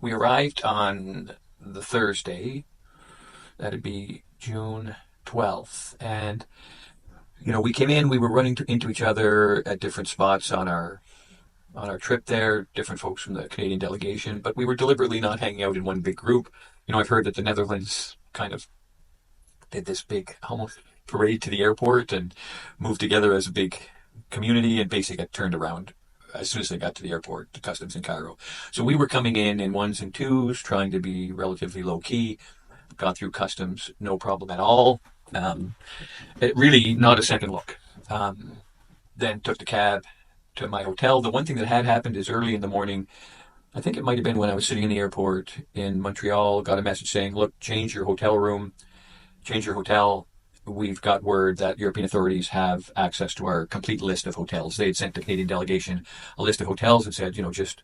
We arrived on the Thursday. That'd be June 12th. And, we came in, we were running into each other at different spots on our trip there, different folks from the Canadian delegation, but we were deliberately not hanging out in one big group. I've heard that the Netherlands kind of did this big almost parade to the airport and moved together as a big community and basically got turned around as soon as they got to the airport, to customs in Cairo. So we were coming in ones and twos, trying to be relatively low key. Got through customs, no problem at all. Um, it really not a second look. Then took the cab to my hotel. The one thing that had happened is early in the morning, I think it might have been when I was sitting in the airport in Montreal, got a message saying, look, change your hotel room, change your hotel. We've got word that European authorities have access to our complete list of hotels. They had sent the Canadian delegation a list of hotels and said, just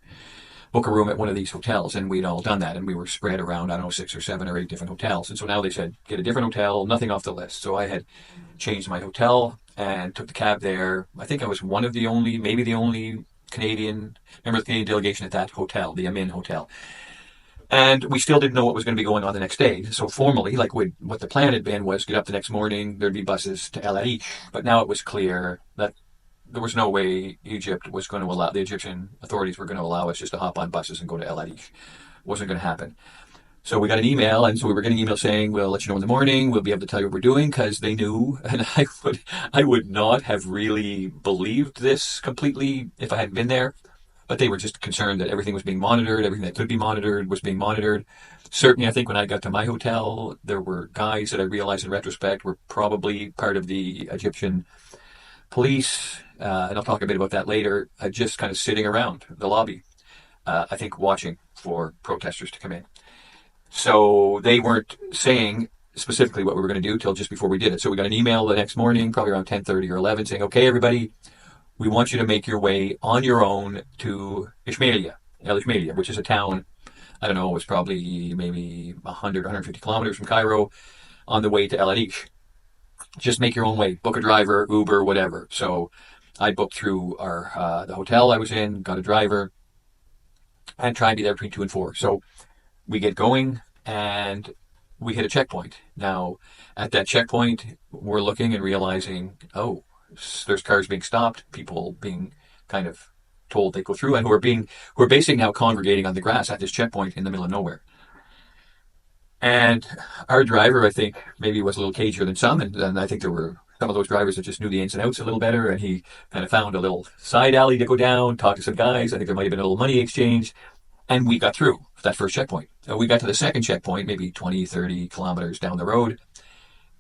book a room at one of these hotels. And we'd all done that. And we were spread around, I don't know, 6 or 7 or 8 different hotels. And so now they said, get a different hotel, nothing off the list. So I had changed my hotel and took the cab there. I think I was one of the only, maybe the only Canadian member of the Canadian delegation at that hotel, the Amin Hotel. And we still didn't know what was going to be going on the next day. So formally, like what the plan had been was get up the next morning, there'd be buses to El Arish. But now it was clear that there was no way Egypt was going to allow, the Egyptian authorities were going to allow us just to hop on buses and go to El Arish. It wasn't going to happen. So we got an email, and so we were getting an email saying, we'll let you know in the morning, we'll be able to tell you what we're doing, because they knew, and I would not have really believed this completely if I hadn't been there, but they were just concerned that everything was being monitored, everything that could be monitored was being monitored. Certainly, I think when I got to my hotel, there were guys that I realized in retrospect were probably part of the Egyptian police, and I'll talk a bit about that later, just kind of sitting around the lobby, I think watching for protesters to come in. So they weren't saying specifically what we were going to do till just before we did it. So we got an email the next morning, probably around 10:30 or 11, saying, okay, everybody, we want you to make your way on your own to Ismailia, El Ismailia, which is a town, I don't know, it was probably maybe 100, 150 kilometers from Cairo, on the way to El Arish. Just make your own way. Book a driver, Uber, whatever. So I booked through the hotel I was in, got a driver, and try and be there between 2 and 4. So we get going and we hit a checkpoint. Now, at that checkpoint, we're looking and realizing, oh, there's cars being stopped, people being kind of told they go through, and who are basically now congregating on the grass at this checkpoint in the middle of nowhere. And our driver, I think, maybe was a little cagier than some, and I think there were some of those drivers that just knew the ins and outs a little better, and he kind of found a little side alley to go down, talk to some guys. I think there might have been a little money exchanged, and we got through that first checkpoint. We got to the second checkpoint, maybe 20, 30 kilometers down the road,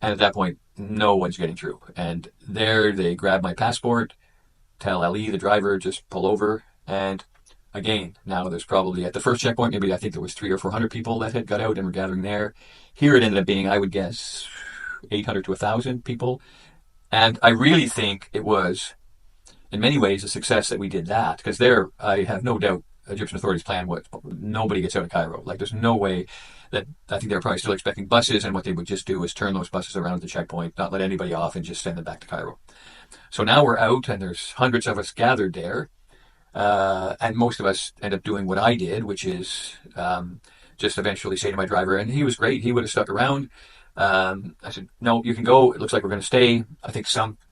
and at that point, no one's getting through. And there they grab my passport, tell Ali, the driver, just pull over, and again, now there's probably, at the first checkpoint, maybe I think there was 300 or 400 people that had got out and were gathering there. Here it ended up being, I would guess, 800 to 1,000 people. And I really think it was, in many ways, a success that we did that, because there, I have no doubt, Egyptian authorities' plan was nobody gets out of Cairo. Like, there's no way that, I think they're probably still expecting buses, and what they would just do is turn those buses around at the checkpoint, not let anybody off, and just send them back to Cairo. So now we're out, and there's hundreds of us gathered there. And most of us end up doing what I did, which is just eventually say to my driver, and he was great, he would have stuck around. I said, no, you can go. It looks like we're going to stay. I think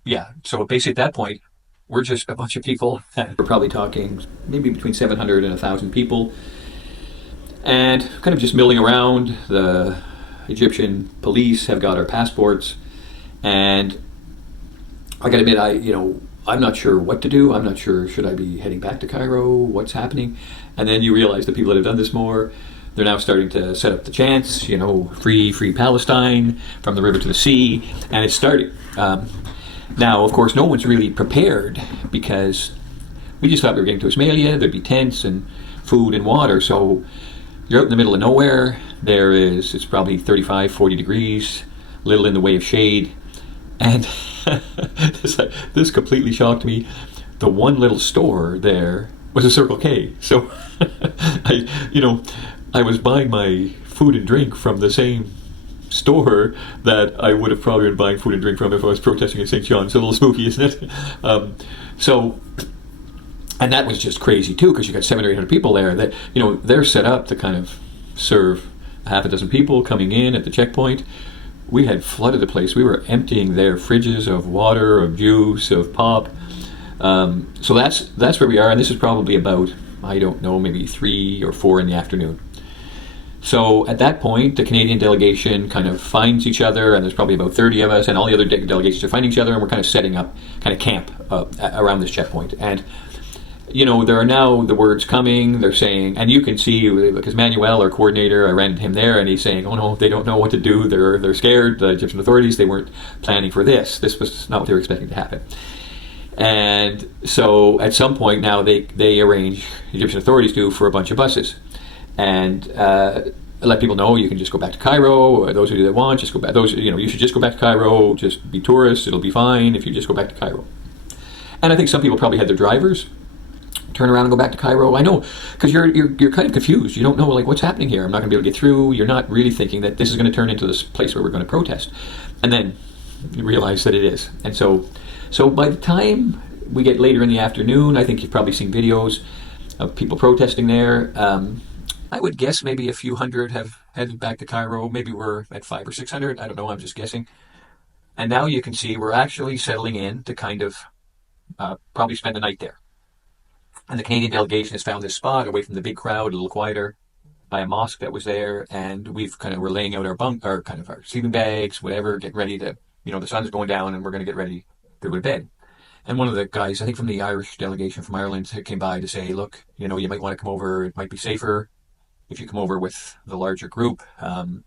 yeah. So basically at that point, we're just a bunch of people. We're probably talking maybe between 700 and 1,000 people. And kind of just milling around. The Egyptian police have got our passports. And I got to admit, I'm not sure what to do. I'm not sure, should I be heading back to Cairo? What's happening? And then you realize the people that have done this more, they're now starting to set up the chants, free Palestine, from the river to the sea, and it's starting. Now, of course, no one's really prepared, because we just thought we were getting to Ismailia, there'd be tents and food and water, so you're out in the middle of nowhere, it's probably 35, 40 degrees, little in the way of shade, and this completely shocked me. The one little store there was a Circle K. So I was buying my food and drink from the same store that I would have probably been buying food and drink from if I was protesting in St. John. It's a little spooky, isn't it? So And that was just crazy too, because you got 700 or 800 people there that, they're set up to kind of serve a half a dozen people coming in at the checkpoint. We had flooded the place. We were emptying their fridges of water, of juice, of pop. So that's where we are, and this is probably about, I don't know, maybe 3 or 4 in the afternoon. So at that point, the Canadian delegation kind of finds each other, and there's probably about 30 of us, and all the other delegations are finding each other, and we're kind of setting up kind of camp around this checkpoint. And there are now the words coming. They're saying, and you can see, because Manuel, our coordinator, I ran into him there, and he's saying, "Oh no, they don't know what to do. They're scared. The Egyptian authorities, they weren't planning for this. This was not what they were expecting to happen." And so at some point now, they arrange, the Egyptian authorities do, for a bunch of buses, and let people know you can just go back to Cairo. Those of you that want, just go back. You should just go back to Cairo. Just be tourists. It'll be fine if you just go back to Cairo. And I think some people probably had their drivers turn around and go back to Cairo. I know, because you're kind of confused. You don't know, like, what's happening here. I'm not going to be able to get through. You're not really thinking that this is going to turn into this place where we're going to protest. And then you realize that it is. And so by the time we get later in the afternoon, I think you've probably seen videos of people protesting there. I would guess maybe a few hundred have headed back to Cairo. Maybe we're at 500 or 600. I don't know. I'm just guessing. And now you can see we're actually settling in to kind of probably spend the night there. And the Canadian delegation has found this spot away from the big crowd, a little quieter, by a mosque that was there. And we're laying out our sleeping bags, whatever, getting ready to, the sun's going down, and we're going to get ready to go to bed. And one of the guys, I think from the Irish delegation from Ireland, came by to say, "Look, you might want to come over. It might be safer if you come over with the larger group. Do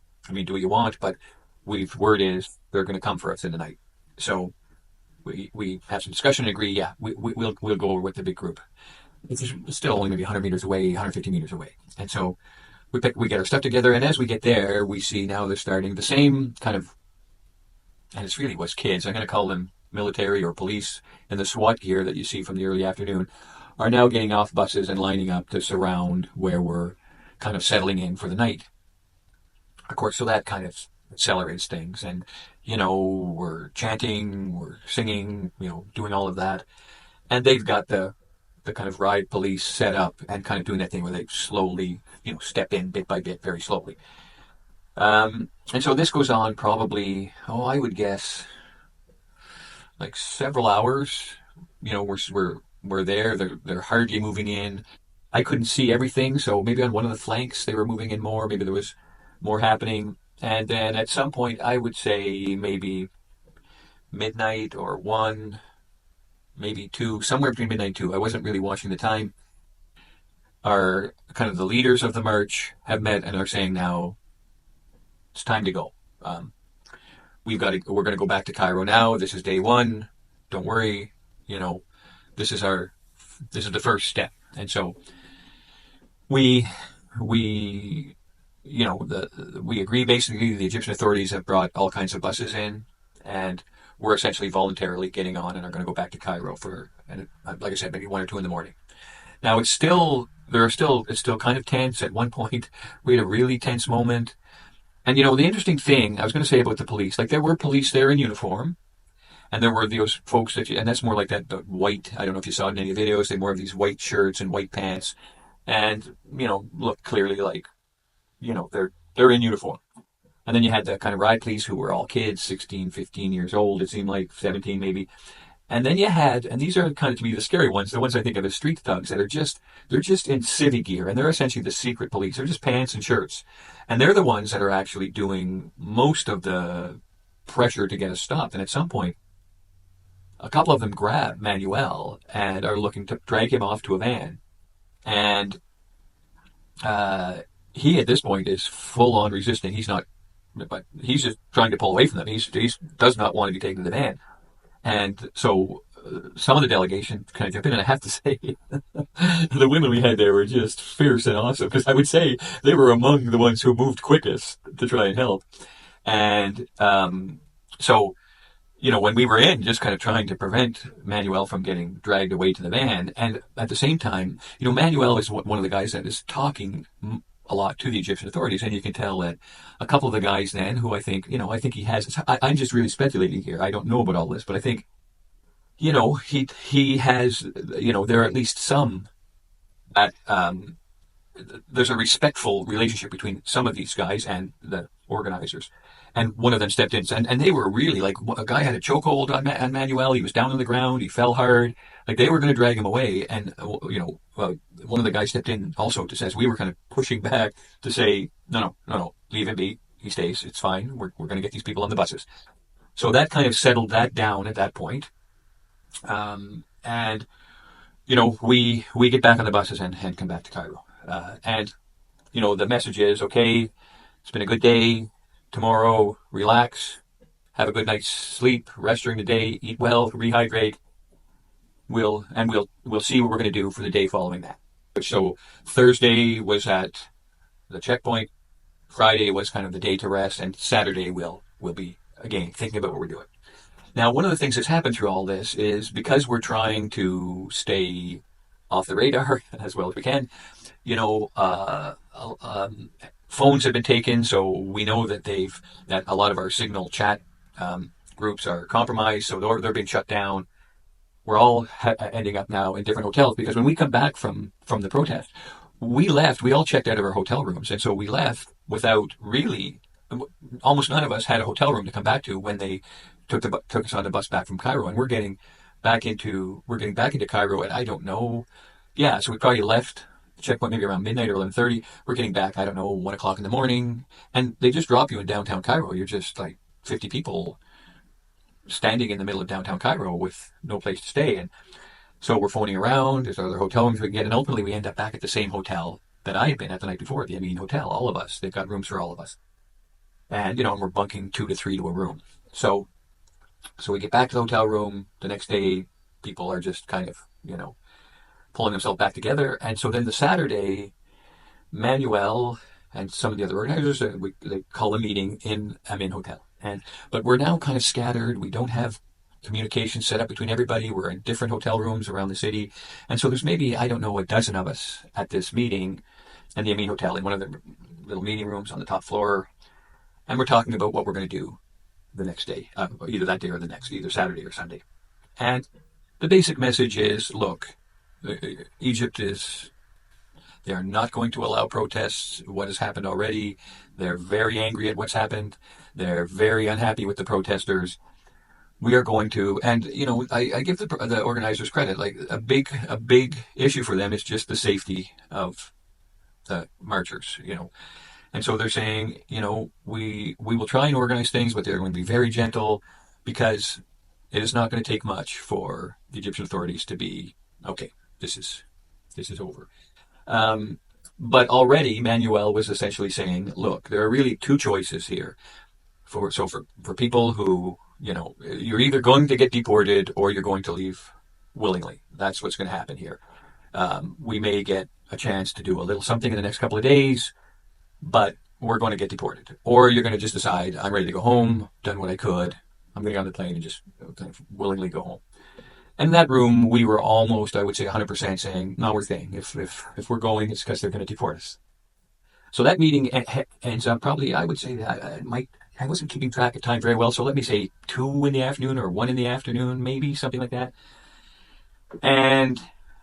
what you want, but word is they're going to come for us in the night." So we have some discussion and agree, yeah, we'll go over with the big group. It's still only maybe 100 meters away, 150 meters away. And so we get our stuff together, and as we get there, we see now they're starting the same kind of, and it really was kids, I'm going to call them military or police, in the SWAT gear that you see from the early afternoon, are now getting off buses and lining up to surround where we're kind of settling in for the night. Of course, so that kind of accelerates things, and we're chanting, we're singing, doing all of that, and they've got the kind of ride police set up and kind of doing that thing where they slowly, step in bit by bit, very slowly. And so this goes on probably, I would guess, like several hours. We're there. They're hardly moving in. I couldn't see everything, so maybe on one of the flanks they were moving in more. Maybe there was more happening. And then at some point, I would say maybe midnight or 1, maybe 2, somewhere between midnight and 2. I wasn't really watching the time. Our kind of the leaders of the march have met and are saying, now it's time to go. We're going to go back to Cairo now. This is day 1. Don't worry. This is the first step. And so we agree. Basically, the Egyptian authorities have brought all kinds of buses in, and we're essentially voluntarily getting on and are going to go back to Cairo and like I said, maybe 1 or 2 in the morning. Now it's still kind of tense. At one point, we had a really tense moment. And the interesting thing I was going to say about the police, like there were police there in uniform, and there were those folks and that's more like that the white. I don't know if you saw it in any videos. They more of these white shirts and white pants, and look clearly like they're in uniform. And then you had the kind of ride police who were all kids, 16, 15 years old. It seemed like 17 maybe. And then you had, and these are kind of to me the scary ones, the ones I think of as street thugs that they're just in civvy gear, and they're essentially the secret police. They're just pants and shirts. And they're the ones that are actually doing most of the pressure to get us stopped. And at some point, a couple of them grab Manuel and are looking to drag him off to a van. And he at this point is full on resisting. But he's just trying to pull away from them. He does not want to be taken to the van. And so some of the delegation kind of jump in, and I have to say, the women we had there were just fierce and awesome, because I would say they were among the ones who moved quickest to try and help. And so, when we were in, just kind of trying to prevent Manuel from getting dragged away to the van, and at the same time, Manuel is one of the guys that is talking a lot to the Egyptian authorities, and you can tell that a couple of the guys then, who I think he has, I'm just really speculating here, I don't know about all this, but I think he has, there are at least some that there's a respectful relationship between some of these guys and the organizers. And one of them stepped in, and they were really like, a guy had a chokehold on Manuel. He was down on the ground. He fell hard. Like they were going to drag him away. And, one of the guys stepped in also to say, we were kind of pushing back to say, no, leave him be. He stays. It's fine. We're going to get these people on the buses. So that kind of settled that down at that point. And, we get back on the buses and come back to Cairo. And the message is, okay, it's been a good day. Tomorrow, relax, have a good night's sleep, rest during the day, eat well, rehydrate. We'll see what we're going to do for the day following that. So Thursday was at the checkpoint. Friday was kind of the day to rest, and Saturday we'll be again thinking about what we're doing. Now, one of the things that's happened through all this is because we're trying to stay off the radar as well as we can, phones have been taken, so we know that a lot of our Signal chat groups are compromised, so they're being shut down. We're all ending up now in different hotels because when we come back from the protest, we all checked out of our hotel rooms, and so we left without really. Almost none of us had a hotel room to come back to when they took us on the bus back from Cairo, and we're getting back into Cairo at, I don't know. Yeah, so we probably left the checkpoint maybe around midnight or 11:30. We're getting back, I don't know, 1 o'clock in the morning, and they just drop you in downtown Cairo. You're just like 50 people standing in the middle of downtown Cairo with no place to stay. And so we're phoning around. There's other hotel rooms we can get, and ultimately we end up back at the same hotel that I had been at the night before, the Amin Hotel. All of us. They've got rooms for all of us. And, we're bunking 2 to 3 to a room. So we get back to the hotel room. The next day, people are just kind of, pulling themselves back together. And so then the Saturday, Manuel and some of the other organizers, they call a meeting in Amin Hotel. But we're now kind of scattered. We don't have communication set up between everybody. We're in different hotel rooms around the city. And so there's maybe, I don't know, a dozen of us at this meeting in the Amin Hotel in one of the little meeting rooms on the top floor. And we're talking about what we're going to do the next day, either that day or the next, either Saturday or Sunday. And the basic message is, look, Egypt they are not going to allow protests. What has happened already, they're very angry at what's happened. They're very unhappy with the protesters. We are going to, and I give the organizers credit. Like a big issue for them is just the safety of the marchers. And so they're saying, we will try and organize things, but they're going to be very gentle because it is not going to take much for the Egyptian authorities to be, okay, this is over. But already Manuel was essentially saying, look, there are really two choices here. For people who, you're either going to get deported or you're going to leave willingly. That's what's going to happen here. We may get a chance to do a little something in the next couple of days, but we're going to get deported. Or you're going to just decide, I'm ready to go home, done what I could, I'm going to get on the plane and just kind of willingly go home. And in that room, we were almost, I would say, 100% saying, no, we're staying. If we're going, it's because they're going to deport us. So that meeting ends up probably, I would say, I wasn't keeping track of time very well, so let me say 2 in the afternoon or 1 in the afternoon, maybe, something like that. And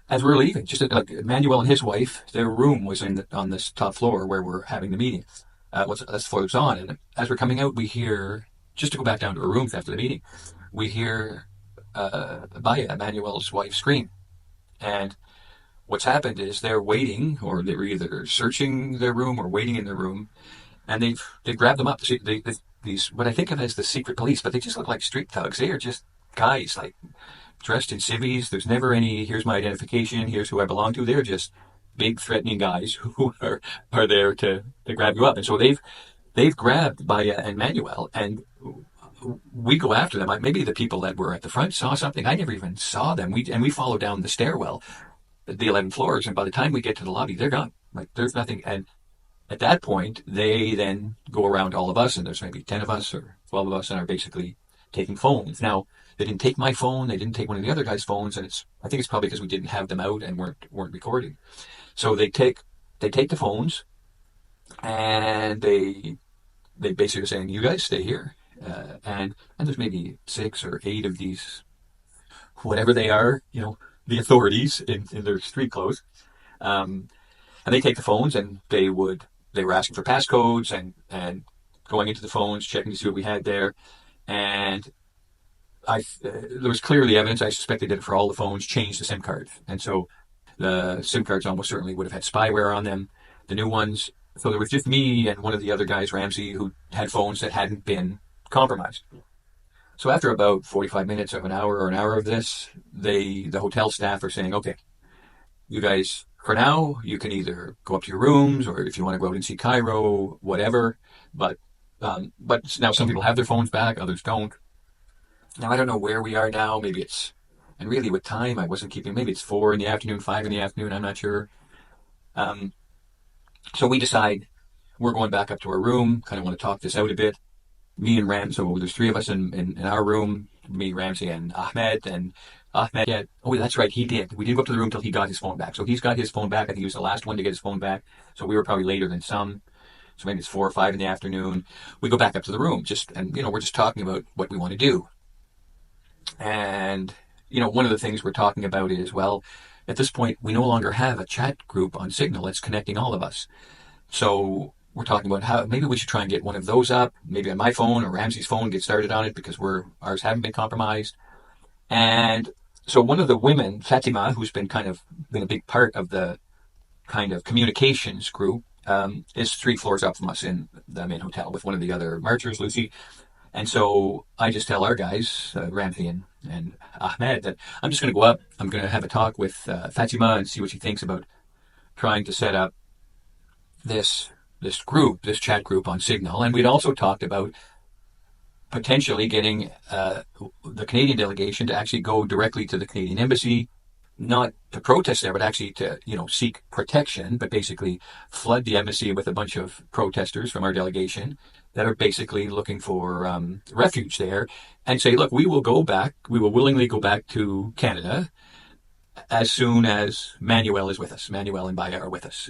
as we're leaving, just like Manuel and his wife, their room was on this top floor where we're having the meeting. That's the floor it's on. And as we're coming out, we hear, just to go back down to our rooms after the meeting, we hear Baya, Manuel's wife, scream. And what's happened is they're waiting, or they're either searching their room or waiting in their room, and they've grabbed them up. These what I think of as the secret police, but they just look like street thugs. They are just guys like dressed in civvies. There's never any, here's my identification, here's who I belong to. They're just big threatening guys who are there to grab you up. And so they've grabbed Baya and Manuel, and we go after them. Maybe the people that were at the front saw something. I never even saw them. We follow down the stairwell, the 11 floors, and by the time we get to the lobby, they're gone. Like there's nothing. And at that point, they then go around all of us, and there's maybe 10 of us or 12 of us, and are basically taking phones. Now, they didn't take my phone. They didn't take one of the other guys' phones, and I think it's probably because we didn't have them out and weren't recording. So they take the phones, and they basically are saying, "You guys stay here." And there's maybe 6 or 8 of these whatever they are, the authorities in their street clothes. Um, and they take the phones and they were asking for passcodes and going into the phones, checking to see what we had there. And there was clearly evidence. I suspect they did it for all the phones, changed the SIM cards. And so the SIM cards almost certainly would have had spyware on them, the new ones. So there was just me and one of the other guys, Ramsey, who had phones that hadn't been compromised. So after about 45 minutes of an hour or an hour of this, the hotel staff are saying, okay, you guys, for now, you can either go up to your rooms or if you want to go out and see Cairo, whatever. But now some people have their phones back, others don't. Now I don't know where we are now. Maybe it's, and really with time, I wasn't keeping. Maybe it's 4 in the afternoon, 5 in the afternoon. I'm not sure. Um, so we decide we're going back up to our room. Kind of want to talk this out a bit. Me and Ram. So there's three of us in our room. Me, Ramsey, and Ahmed. And Ahmed, yeah, oh, that's right, he did. We didn't go up to the room until he got his phone back. So he's got his phone back. I think he was the last one to get his phone back. So we were probably later than some. So maybe it's 4 or 5 in the afternoon. We go back up to the room, and we're just talking about what we want to do. And one of the things we're talking about is, well, at this point, we no longer have a chat group on Signal that's connecting all of us. So we're talking about how maybe we should try and get one of those up, maybe on my phone or Ramsey's phone, get started on it because ours haven't been compromised. And so one of the women, Fatima, who's been a big part of the kind of communications group, is 3 floors up from us in the main hotel with one of the other marchers, Lucy. And so I just tell our guys, Ramsey and Ahmed, that I'm just going to go up. I'm going to have a talk with Fatima and see what she thinks about trying to set up this this chat group on Signal. And we'd also talked about potentially getting the Canadian delegation to actually go directly to the Canadian embassy, not to protest there, but actually to seek protection, but basically flood the embassy with a bunch of protesters from our delegation that are basically looking for refuge there, and say, look, we will willingly go back to Canada as soon as Manuel is with us. Manuel and Baya are with us.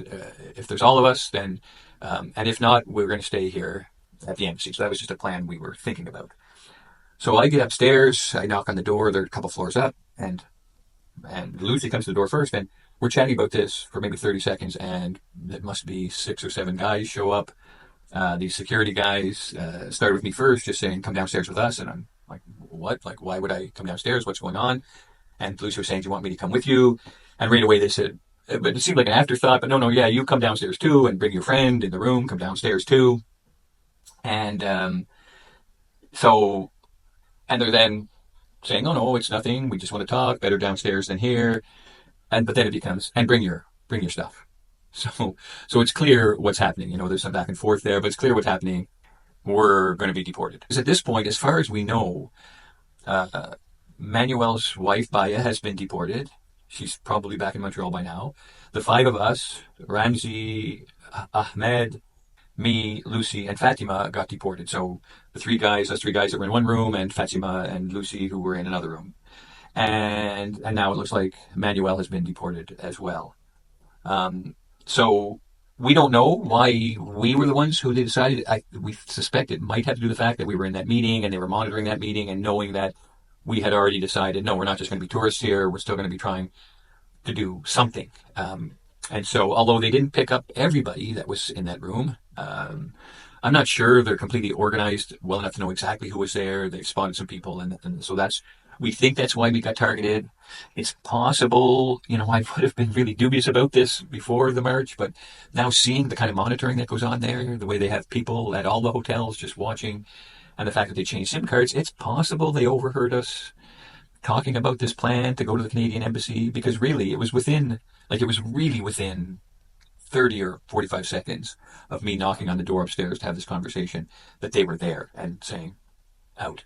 If there's all of us, then, and if not, we're going to stay here at the embassy. So that was just a plan we were thinking about. So I get upstairs, I knock on the door, they're a couple floors up, and Lucy comes to the door first, and we're chatting about this for maybe 30 seconds, and it must be 6 or 7 guys show up. These security guys started with me first, just saying, come downstairs with us, and I'm like, what? Like, why would I come downstairs? What's going on? And Lucy was saying, do you want me to come with you? And right away they said, but it seemed like an afterthought, but no, yeah, you come downstairs too, and bring your friend in the room, come downstairs too. And and they're then saying, oh no, it's nothing, we just want to talk, better downstairs than here. But then it becomes, and bring your stuff. So it's clear what's happening. There's some back and forth there, but it's clear what's happening. We're going to be deported. Because at this point, as far as we know, Manuel's wife, Baya, has been deported. She's probably back in Montreal by now. The 5 of us, Ramsey, Ahmed, me, Lucy, and Fatima, got deported. So us 3 guys that were in one room, and Fatima and Lucy, who were in another room. And now it looks like Manuel has been deported as well. So we don't know why we were the ones who they decided. We suspect it might have to do with the fact that we were in that meeting and they were monitoring that meeting and knowing that we had already decided, no, we're not just going to be tourists here. We're still going to be trying to do something. And so, although they didn't pick up everybody that was in that room, I'm not sure they're completely organized well enough to know exactly who was there. They spotted some people, and so we think that's why we got targeted. It's possible, I would have been really dubious about this before the march, but now seeing the kind of monitoring that goes on there, the way they have people at all the hotels just watching, and the fact that they changed SIM cards, it's possible they overheard us talking about this plan to go to the Canadian embassy, because really it was really within 30 or 45 seconds of me knocking on the door upstairs to have this conversation that they were there and saying, out.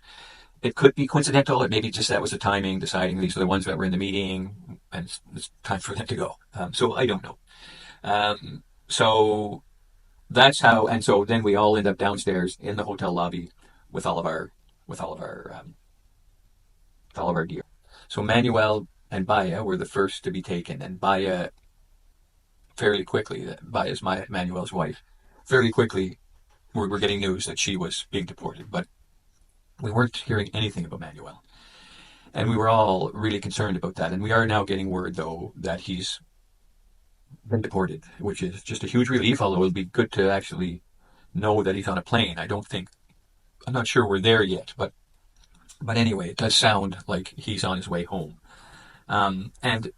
It could be coincidental, or maybe just that was the timing, deciding these are the ones that were in the meeting, and it's time for them to go. So I don't know. So that's how, and so then we all end up downstairs in the hotel lobby with all of our gear. So Manuel and Baya were the first to be taken, and Baya fairly quickly, Baya's Manuel's wife, fairly quickly we're getting news that she was being deported, but we weren't hearing anything about Manuel. And we were all really concerned about that. And we are now getting word, though, that he's been deported, which is just a huge relief, although it'll be good to actually know that he's on a plane. I'm not sure we're there yet, but anyway, it does sound like he's on his way home. And,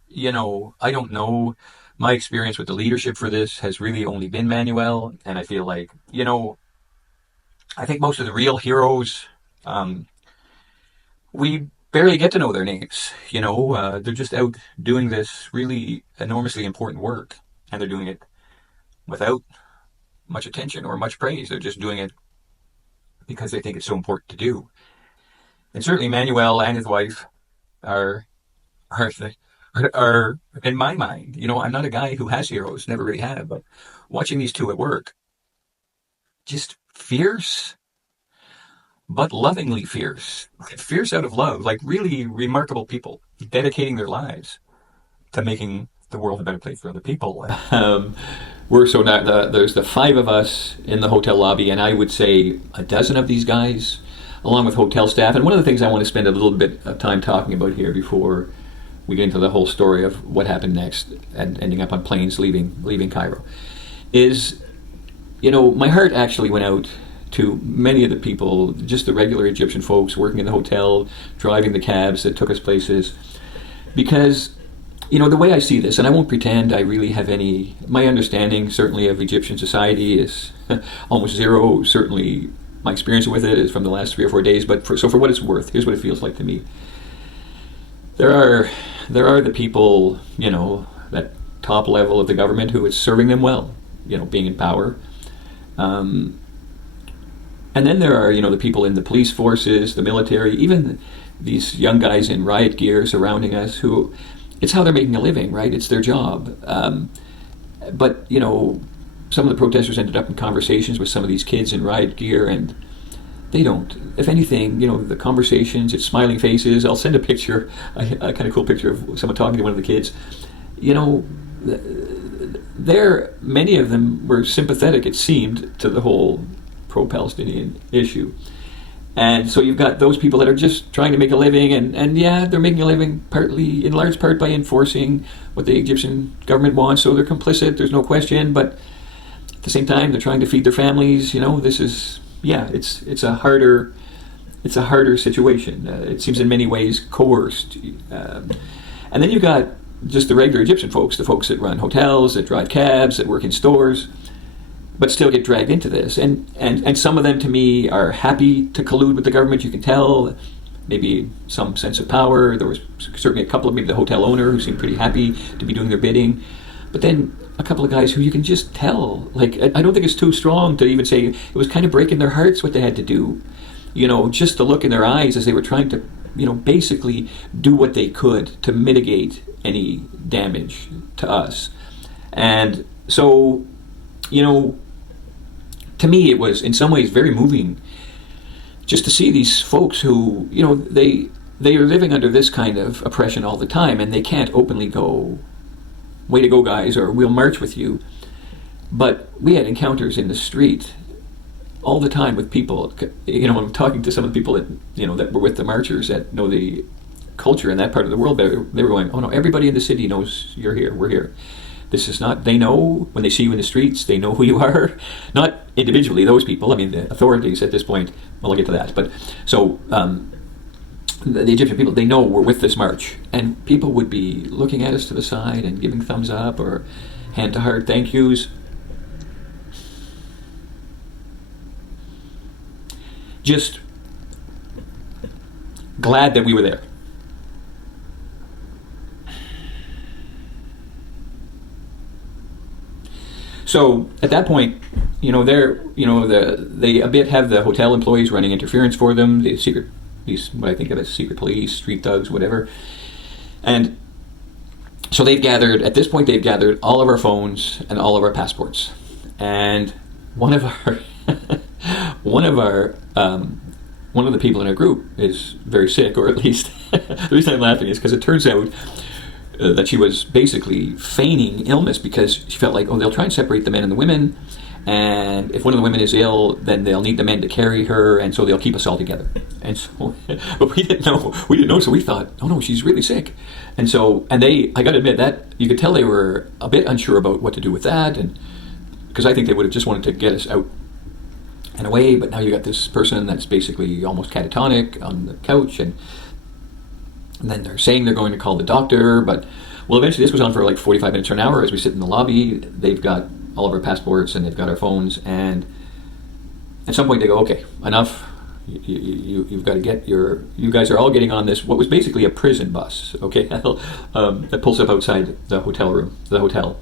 I don't know. My experience with the leadership for this has really only been Manuel. And I feel like, I think most of the real heroes, we barely get to know their names. They're just out doing this really enormously important work. And they're doing it without much attention or much praise. They're just doing it because they think it's so important to do. And certainly Manuel and his wife are are in my mind. I'm not a guy who has heroes, never really have, but watching these two at work, just fierce, but lovingly fierce. Fierce out of love, like really remarkable people dedicating their lives to making the world a better place for other people. We're so now there's the five of us in the hotel lobby, and I would say a dozen of these guys, along with hotel staff. And one of the things I want to spend a little bit of time talking about here before we get into the whole story of what happened next and ending up on planes leaving Cairo is, my heart actually went out to many of the people, just the regular Egyptian folks working in the hotel, driving the cabs that took us places, because the way I see this, and I won't pretend I really have my understanding certainly of Egyptian society is almost zero. Certainly my experience with it is from the last 3 or 4 days, but for what it's worth, here's what it feels like to me. There are the people, that top level of the government who is serving them well, being in power. And then there are, the people in the police forces, the military, even these young guys in riot gear surrounding us who, it's how they're making a living, right? It's their job. But, some of the protesters ended up in conversations with some of these kids in riot gear, and they don't. If anything, the conversations, it's smiling faces. I'll send a picture, a kind of cool picture of someone talking to one of the kids. Many of them were sympathetic, it seemed, to the whole pro-Palestinian issue. And so you've got those people that are just trying to make a living, and yeah, they're making a living in large part by enforcing what the Egyptian government wants, so they're complicit, there's no question, but at the same time, they're trying to feed their families. This is, it's a harder situation. It seems in many ways coerced. And then you've got just the regular Egyptian folks, the folks that run hotels, that drive cabs, that work in stores, but still get dragged into this. And some of them, to me, are happy to collude with the government. You can tell maybe some sense of power. There was certainly a couple of, maybe the hotel owner, who seemed pretty happy to be doing their bidding. But then a couple of guys who you can just tell, like, I don't think it's too strong to even say it was kind of breaking their hearts what they had to do. Just the look in their eyes as they were trying to, basically do what they could to mitigate any damage to us. And so, to me, it was in some ways very moving just to see these folks who, they are living under this kind of oppression all the time, and they can't openly go, "Way to go, guys," or "We'll march with you." But we had encounters in the street all the time with people. I'm talking to some of the people that, that were with the marchers that know the culture in that part of the world better. They were going, "Oh no, everybody in the city knows you're here. We're here. This is not," they know when they see you in the streets, they know who you are. Not individually, those people. I mean, the authorities at this point, well, I'll get to that. But so, the Egyptian people, they know we're with this march. And people would be looking at us to the side and giving thumbs up or hand to heart thank yous. Just glad that we were there. So at that point, they a bit have the hotel employees running interference for them, what I think of as secret police, street thugs, whatever. And so they've gathered all of our phones and all of our passports. And one of the people in our group is very sick, or at least the reason I'm laughing is because it turns out that she was basically feigning illness because she felt like, they'll try and separate the men and the women, And if one of the women is ill, then they'll need the men to carry her, and so they'll keep us all together. And so, but we didn't know, so we thought, oh no, she's really sick. And so, I got to admit that you could tell they were a bit unsure about what to do with that, and because I think they would have just wanted to get us out and away, but now you got this person that's basically almost catatonic on the couch, and then they're saying they're going to call the doctor, but, well, eventually this was on for like 45 minutes or an hour as we sit in the lobby. They've got all of our passports and they've got our phones, and at some point they go, okay, enough. You've got to get you guys are all getting on this, what was basically a prison bus, okay, that pulls up outside the hotel.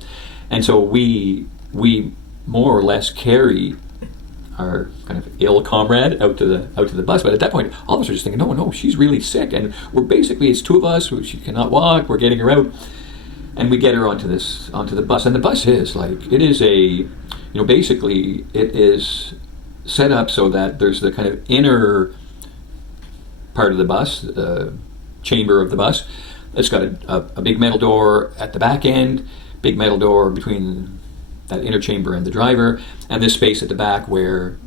And so we more or less carry our kind of ill comrade out to the bus. But at that point, all of us are just thinking, no, she's really sick, and it's two of us. She cannot walk. We're getting her out, and we get her onto the bus. And the bus is basically it is set up so that there's the kind of inner part of the bus, the chamber of the bus. It's got a big metal door at the back end, big metal door between that inner chamber and the driver, and this space at the back where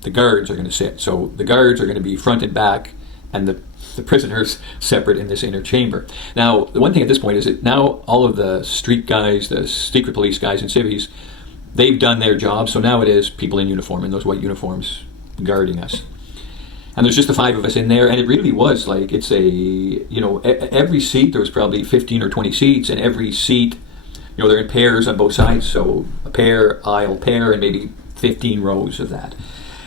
the guards are going to sit. So the guards are going to be front and back, and the prisoners separate in this inner chamber. Now, the one thing at this point is that now all of the street guys, the secret police guys and civvies, they've done their job, so now it is people in uniform, in those white uniforms, guarding us. And there's just the five of us in there, and it really was like, it's every seat, there was probably 15 or 20 seats, and every seat, they're in pairs on both sides, so a aisle pair, and maybe 15 rows of that.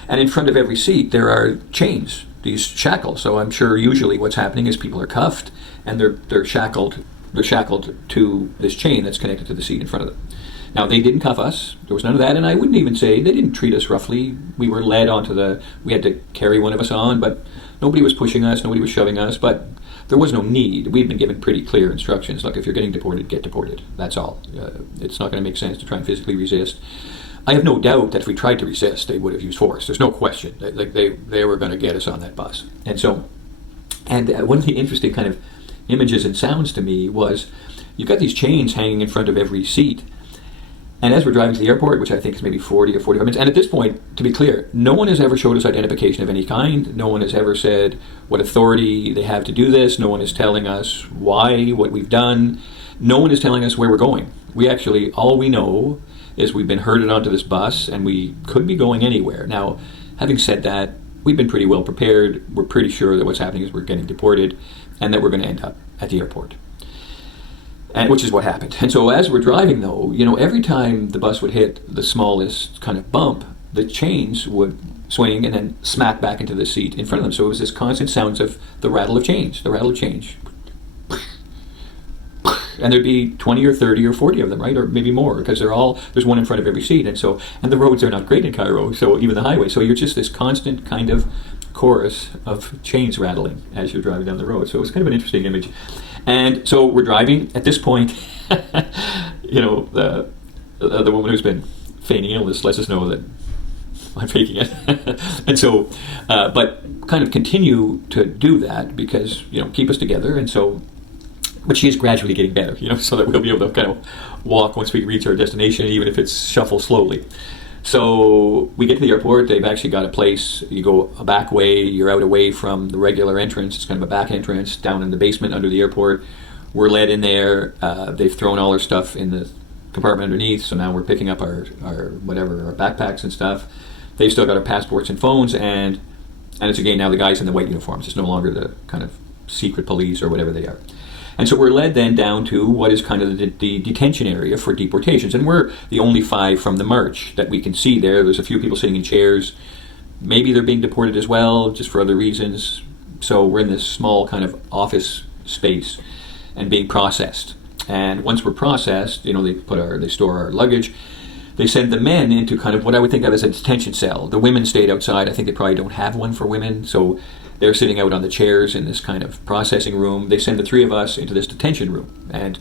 And in front of every seat, there are chains, these shackles. So I'm sure usually what's happening is people are cuffed, and they're shackled to this chain that's connected to the seat in front of them. Now, they didn't cuff us. There was none of that, and I wouldn't even say they didn't treat us roughly. We were led we had to carry one of us on, but nobody was pushing us, nobody was shoving us, but there was no need. We've been given pretty clear instructions, like if you're getting deported, get deported. That's all. It's not going to make sense to try and physically resist. I have no doubt that if we tried to resist, they would have used force. There's no question. They were going to get us on that bus. And so, one of the interesting kind of images and sounds to me was, you've got these chains hanging in front of every seat. And as we're driving to the airport, which I think is maybe 40 or 45 minutes, and at this point, to be clear, no one has ever showed us identification of any kind. No one has ever said what authority they have to do this. No one is telling us why, what we've done. No one is telling us where we're going. All we know is we've been herded onto this bus, and we could be going anywhere. Now, having said that, we've been pretty well prepared. We're pretty sure that what's happening is we're getting deported, and that we're going to end up at the airport. And which is what happened. And so as we're driving, though, every time the bus would hit the smallest kind of bump, the chains would swing and then smack back into the seat in front of them. So it was this constant sounds of the rattle of change. And there'd be 20 or 30 or 40 of them, right? Or maybe more, because there's one in front of every seat. And the roads are not great in Cairo, so even the highway. So you're just this constant kind of chorus of chains rattling as you're driving down the road. So it was kind of an interesting image. And so we're driving. At this point, the woman who's been feigning illness lets us know that I'm faking it. And so, but kind of continue to do that because, keep us together. And so, but she is gradually getting better, so that we'll be able to kind of walk once we reach our destination, even if it's shuffle slowly. So we get to the airport. They've actually got a place. You go a back way. You're out away from the regular entrance. It's kind of a back entrance down in the basement under the airport. We're led in there. They've thrown all our stuff in the compartment underneath. So now we're picking up our backpacks and stuff. They've still got our passports and phones. And it's again now the guys in the white uniforms. It's no longer the kind of secret police or whatever they are. And so we're led then down to what is kind of the detention area for deportations. And we're the only five from the march that we can see there. There's a few people sitting in chairs. Maybe they're being deported as well, just for other reasons. So we're in this small kind of office space and being processed. And once we're processed, they store our luggage. They send the men into kind of what I would think of as a detention cell. The women stayed outside. I think they probably don't have one for women. So they're sitting out on the chairs in this kind of processing room. They send the three of us into this detention room. And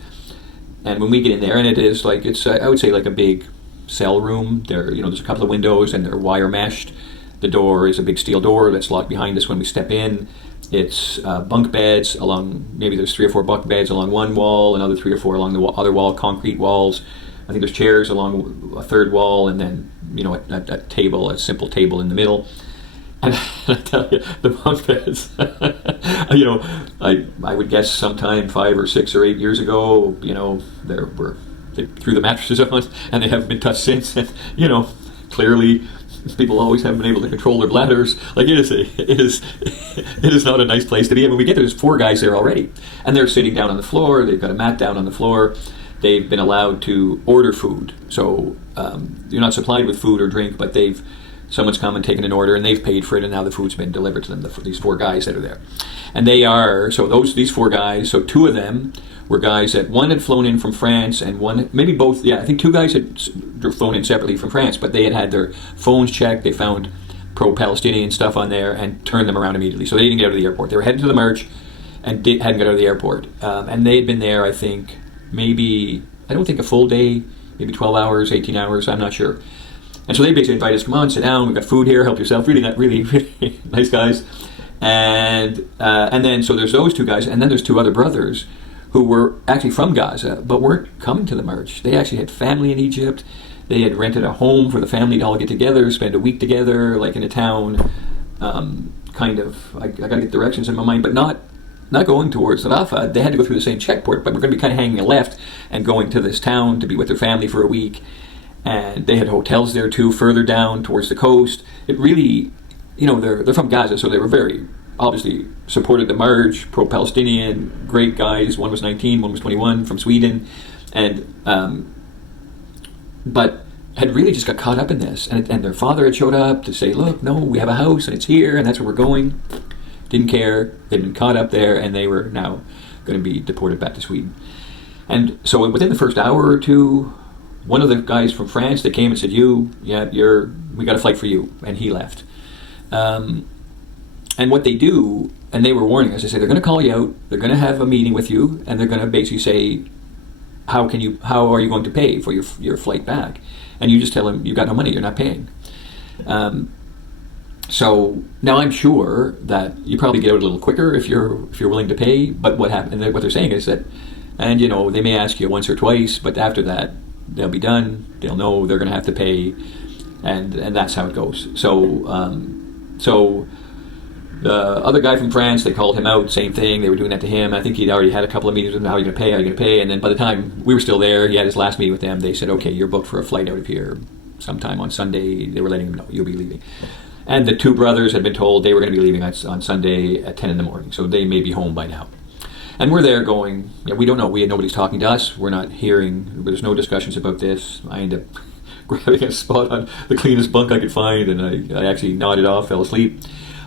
when we get in there, and I would say like a big cell room. There's a couple of windows and they're wire meshed. The door is a big steel door that's locked behind us when we step in. It's bunk beds maybe there's 3 or 4 bunk beds along one wall, another 3 or 4 along the other wall, concrete walls. I think there's chairs along a third wall, and then a table, a simple table in the middle. And I tell you, the bunk beds, I would guess sometime 5 or 6 or 8 years ago, they threw the mattresses on, and they haven't been touched since. And clearly, people always haven't been able to control their bladders. Like it is not a nice place to be. And when we get there, there's 4 guys there already, and they're sitting down on the floor. They've got a mat down on the floor. They've been allowed to order food, so you're not supplied with food or drink, but someone's come and taken an order, and they've paid for it, and now the food's been delivered to them. These 4 guys that are there, and these 4 guys. So 2 of them were guys that one had flown in from France, and one, maybe both. Yeah, I think 2 guys had flown in separately from France, but they had their phones checked. They found pro-Palestinian stuff on there and turned them around immediately. So they didn't get out of the airport. They were heading to the march and hadn't got out of the airport, and they had been there. I think I don't think a full day, maybe 12 hours, 18 hours. I'm not sure. And so they basically invited us, come on, sit down, we've got food here, help yourself. Really nice guys. And then, so there's those 2 guys, and then there's 2 other brothers who were actually from Gaza, but weren't coming to the march. They actually had family in Egypt. They had rented a home for the family to all get together, spend a week together, like in a town, I got to get directions in my mind, but not going towards Rafah. They had to go through the same checkpoint, but we're going to be kind of hanging a left and going to this town to be with their family for a week. And they had hotels there too, further down towards the coast. It really, they're from Gaza, so they were very obviously supported the march, pro-Palestinian, great guys. One was 19, one was 21, from Sweden, and but had really just got caught up in this. And their father had showed up to say, look, no, we have a house and it's here and that's where we're going. Didn't care. They'd been caught up there, and they were now going to be deported back to Sweden. And so within the first hour or 2, one of the guys from France, they came and said, we got a flight for you, and he left. And what they do, and they were warning us, they say they're going to call you out, they're going to have a meeting with you, and they're going to basically say, how are you going to pay for your flight back? And you just tell them, you've got no money, you're not paying. So now I'm sure that you probably get out a little quicker if you're willing to pay, but what they're saying is that, and they may ask you once or twice, but after that, they'll be done, they'll know they're going to have to pay, and that's how it goes. So the other guy from France, they called him out, same thing, they were doing that to him. I think he'd already had a couple of meetings with him, how are you going to pay, and then by the time we were still there, he had his last meeting with them, they said, okay, you're booked for a flight out of here sometime on Sunday. They were letting him know, you'll be leaving. And the 2 brothers had been told they were going to be leaving on Sunday at 10 in the morning, so they may be home by now. And we're there going, we don't know, nobody's talking to us, we're not hearing, there's no discussions about this. I end up grabbing a spot on the cleanest bunk I could find, and I actually nodded off, fell asleep.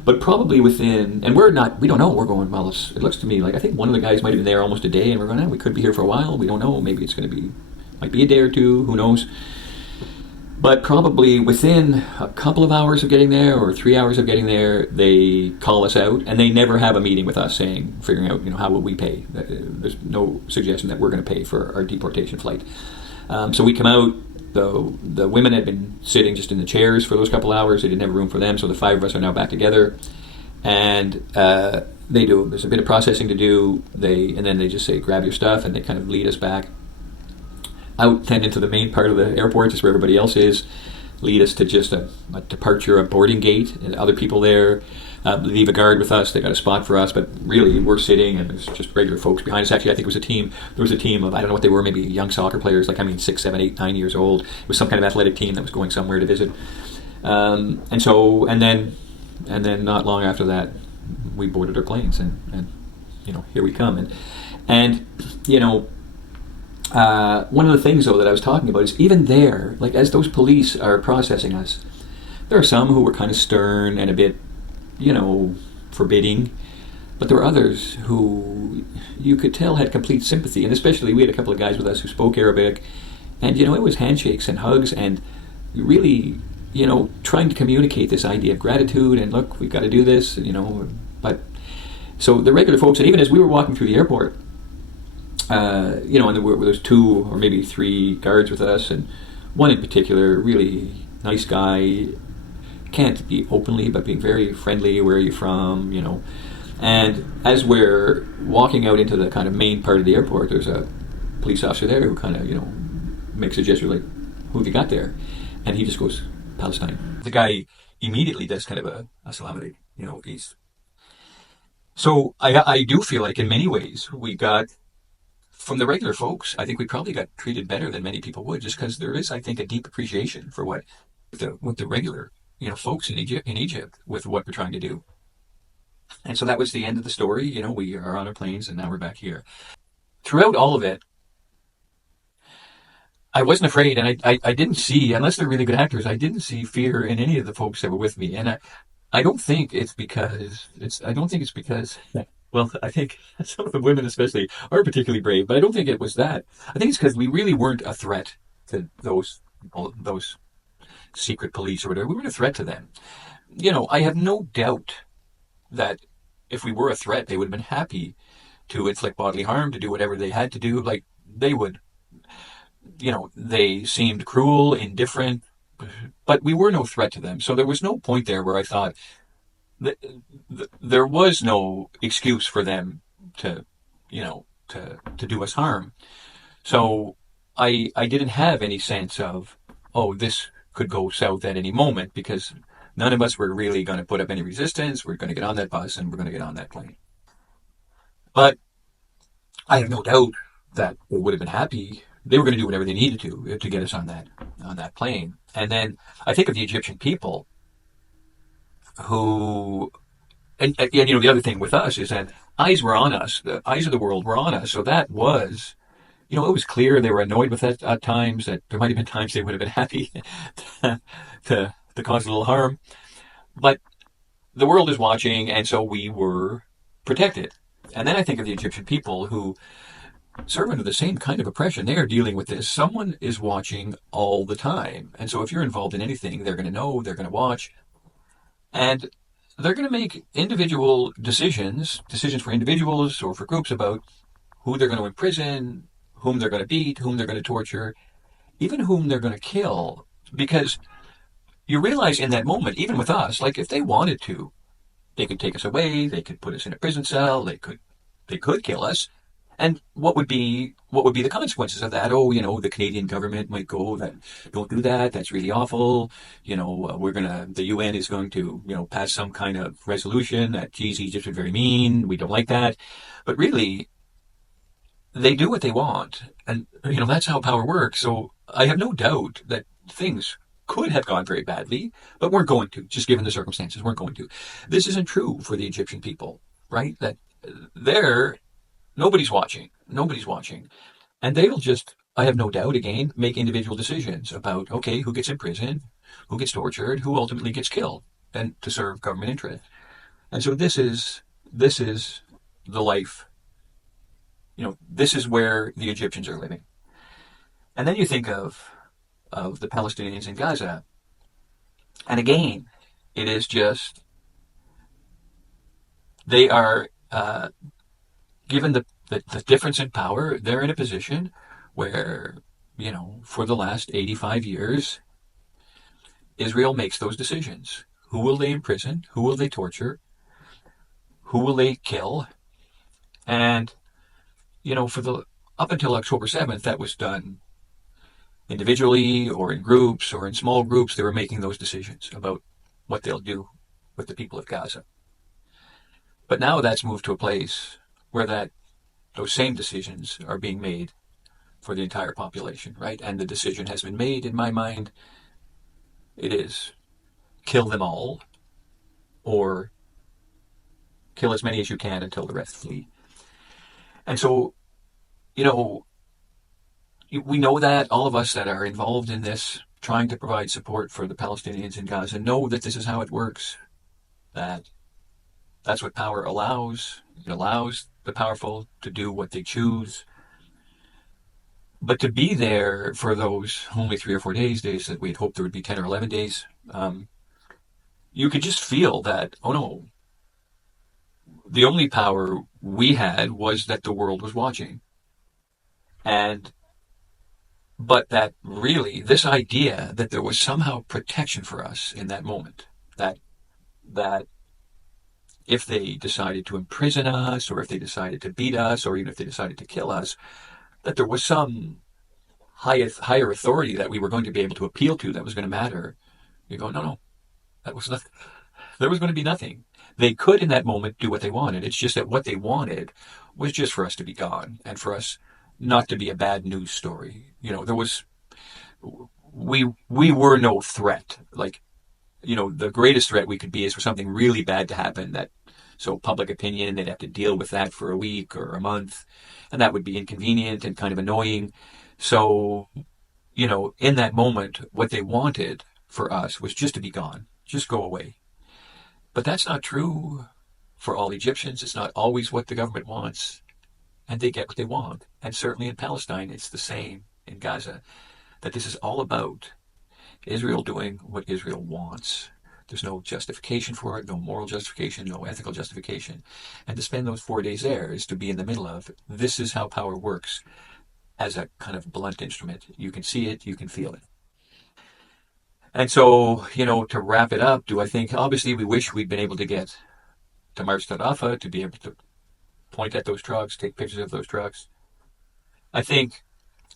But probably within, and we don't know, we're going, well, it looks to me like, I think one of the guys might have been there almost a day, and we're going, we could be here for a while, we don't know, maybe it's going to be, might be a day or 2, who knows. But probably within a couple of hours of getting there, or 3 hours of getting there, they call us out, and they never have a meeting with us figuring out, how will we pay. There's no suggestion that we're going to pay for our deportation flight. So we come out. The women had been sitting just in the chairs for those couple of hours. They didn't have room for them, so the 5 of us are now back together. And there's a bit of processing to do. And then they just say, grab your stuff, and they kind of lead us back out then into the main part of the airport, just where everybody else is, lead us to just a departure, a boarding gate, and other people there, leave a guard with us, they got a spot for us, but really we're sitting and there's just regular folks behind us. Actually, I think there was a team of, I don't know what they were, maybe young soccer players, 6, 7, 8, 9 years old. It was some kind of athletic team that was going somewhere to visit. And then not long after that, we boarded our planes, and here we come. And one of the things, though, that I was talking about is even there, as those police are processing us, there are some who were kind of stern and a bit, forbidding, but there were others who you could tell had complete sympathy, and especially we had a couple of guys with us who spoke Arabic, and it was handshakes and hugs and really, trying to communicate this idea of gratitude and look, we've got to do this, but so the regular folks, and even as we were walking through the airport, and there was 2 or maybe 3 guards with us, and one in particular, really nice guy, can't be openly, but being very friendly, where are you from, and as we're walking out into the kind of main part of the airport, there's a police officer there who kind of, makes a gesture like, who have you got there? And he just goes, Palestine. The guy immediately does kind of a assalamu alaikum, he's. So I do feel like in many ways we got, from the regular folks, I think we probably got treated better than many people would, just because there is, I think, a deep appreciation for what the regular, folks in Egypt with what we're trying to do. And so that was the end of the story. We are on our planes and now we're back here. Throughout all of it, I wasn't afraid, and I didn't see, unless they're really good actors, I didn't see fear in any of the folks that were with me. And I don't think it's because, well, I think some of the women especially are particularly brave, but I don't think it was that. I think it's because we really weren't a threat to those secret police or whatever. We weren't a threat to them. I have no doubt that if we were a threat, they would have been happy to inflict bodily harm, to do whatever they had to do. Like, they would. They seemed cruel, indifferent, but we were no threat to them. So there was no point there where I thought that there was no excuse for them to, to do us harm. So I didn't have any sense of, oh, this could go south at any moment, because none of us were really going to put up any resistance. We're going to get on that bus and we're going to get on that plane. But I have no doubt that they would have been happy. They were going to do whatever they needed to get us on that plane. And then I think of the Egyptian people who, and the other thing with us is that eyes were on us. The eyes of the world were on us. So that was, it was clear they were annoyed with that at times. That there might have been times they would have been happy to cause a little harm. But the world is watching, and so we were protected. And then I think of the Egyptian people who serve under the same kind of oppression. They are dealing with this. Someone is watching all the time. And so if you're involved in anything, they're going to know, they're going to watch. And they're going to make individual decisions for individuals or for groups about who they're going to imprison, whom they're going to beat, whom they're going to torture, even whom they're going to kill. Because you realize in that moment, even with us, like, if they wanted to, they could take us away, they could put us in a prison cell, they could kill us. And what would be the consequences of that? Oh, the Canadian government might go, that don't do that. That's really awful. The UN is going to, pass some kind of resolution that, geez, Egypt is very mean. We don't like that. But really, they do what they want. And, that's how power works. So I have no doubt that things could have gone very badly, but weren't going to, just given the circumstances, weren't going to. This isn't true for the Egyptian people, right? That nobody's watching. And they'll just, I have no doubt, again, make individual decisions about, okay, who gets imprisoned, who gets tortured, who ultimately gets killed, and to serve government interest. And so this is the life, this is where the Egyptians are living. And then you think of the Palestinians in Gaza. And again, it is just, they are, given the difference in power, they're in a position where, for the last 85 years, Israel makes those decisions. Who will they imprison? Who will they torture? Who will they kill? And, up until October 7th, that was done individually or in groups or in small groups. They were making those decisions about what they'll do with the people of Gaza. But now that's moved to a place where those same decisions are being made for the entire population, right? And the decision has been made, in my mind. It is kill them all, or kill as many as you can until the rest flee. And so, we know that all of us that are involved in this, trying to provide support for the Palestinians in Gaza, know that this is how it works, that's what power allows. It allows the powerful to do what they choose. But to be there for those only 3 or 4 days that we had hoped there would be 10 or 11 days, you could just feel that, oh no, the only power we had was that the world was watching. But that really, this idea that there was somehow protection for us in that moment, that if they decided to imprison us, or if they decided to beat us, or even if they decided to kill us, that there was some higher authority that we were going to be able to appeal to that was going to matter. You go, no, no, that was nothing. There was going to be nothing. They could in that moment do what they wanted. It's just that what they wanted was just for us to be gone and for us not to be a bad news story. There was we were no threat. Like, the greatest threat we could be is for something really bad to happen that so public opinion, they'd have to deal with that for a week or a month, and that would be inconvenient and kind of annoying. So, in that moment, what they wanted for us was just to be gone, just go away. But that's not true for all Egyptians. It's not always what the government wants, and they get what they want. And certainly in Palestine, it's the same in Gaza, that this is all about Israel doing what Israel wants. There's no justification for it, no moral justification, no ethical justification. And to spend those 4 days there is to be in the middle of this is how power works as a kind of blunt instrument. You can see it, you can feel it. And so, to wrap it up, do I think, obviously, we wish we'd been able to get to Marsh to Rafah to be able to point at those trucks, take pictures of those trucks. I think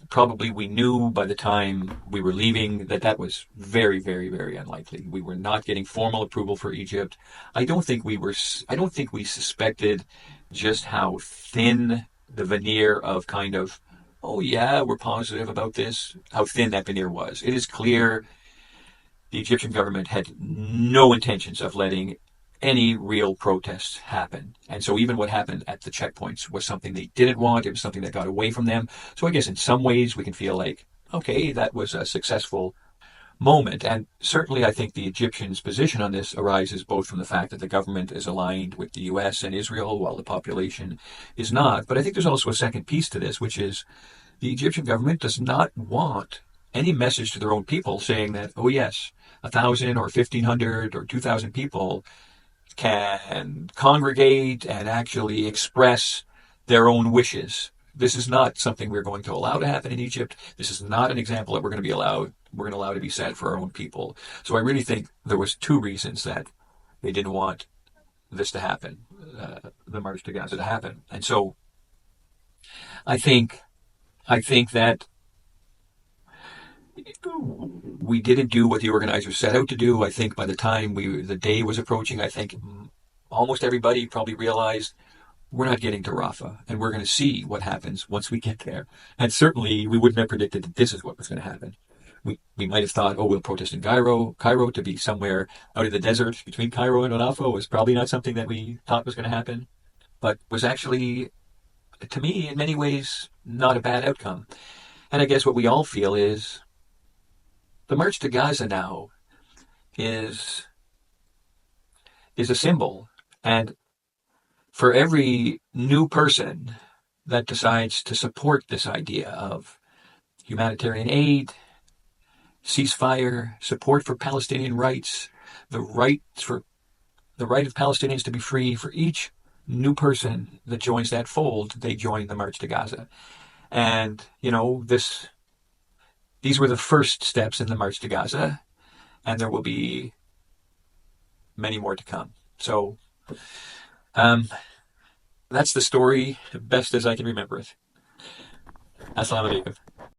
probably we knew by the time we were leaving that that was very, very, very unlikely. We were not getting formal approval for Egypt. I don't think we suspected just how thin the veneer of kind of, oh yeah, we're positive about this, how thin that veneer was. It is clear the Egyptian government had no intentions of letting any real protests happen. And so even what happened at the checkpoints was something they didn't want. It was something that got away from them. So I guess in some ways we can feel like, okay, that was a successful moment. And certainly I think the Egyptians' position on this arises both from the fact that the government is aligned with the US and Israel while the population is not. But I think there's also a second piece to this, which is the Egyptian government does not want any message to their own people saying that, oh yes, 1,000 or 1,500 or 2,000 people can congregate and actually express their own wishes. This is not something we're going to allow to happen in Egypt. This is not an example that we're going to allow to be set for our own people. So I really think there was two reasons that they didn't want this to happen, the March to Gaza to happen. And so I think that we didn't do what the organizers set out to do. I think by the time the day was approaching, I think almost everybody probably realized we're not getting to Rafah, and we're going to see what happens once we get there. And certainly, we wouldn't have predicted that this is what was going to happen. We might have thought, oh, we'll protest in Cairo. Cairo to be somewhere out in the desert between Cairo and Rafah was probably not something that we thought was going to happen, but was actually, to me, in many ways, not a bad outcome. And I guess what we all feel is the March to Gaza now is a symbol. And for every new person that decides to support this idea of humanitarian aid, ceasefire, support for Palestinian rights, the right of Palestinians to be free, for each new person that joins that fold, they join the March to Gaza. And, these were the first steps in the March to Gaza, and there will be many more to come. So that's the story, best as I can remember it. Assalamu alaikum.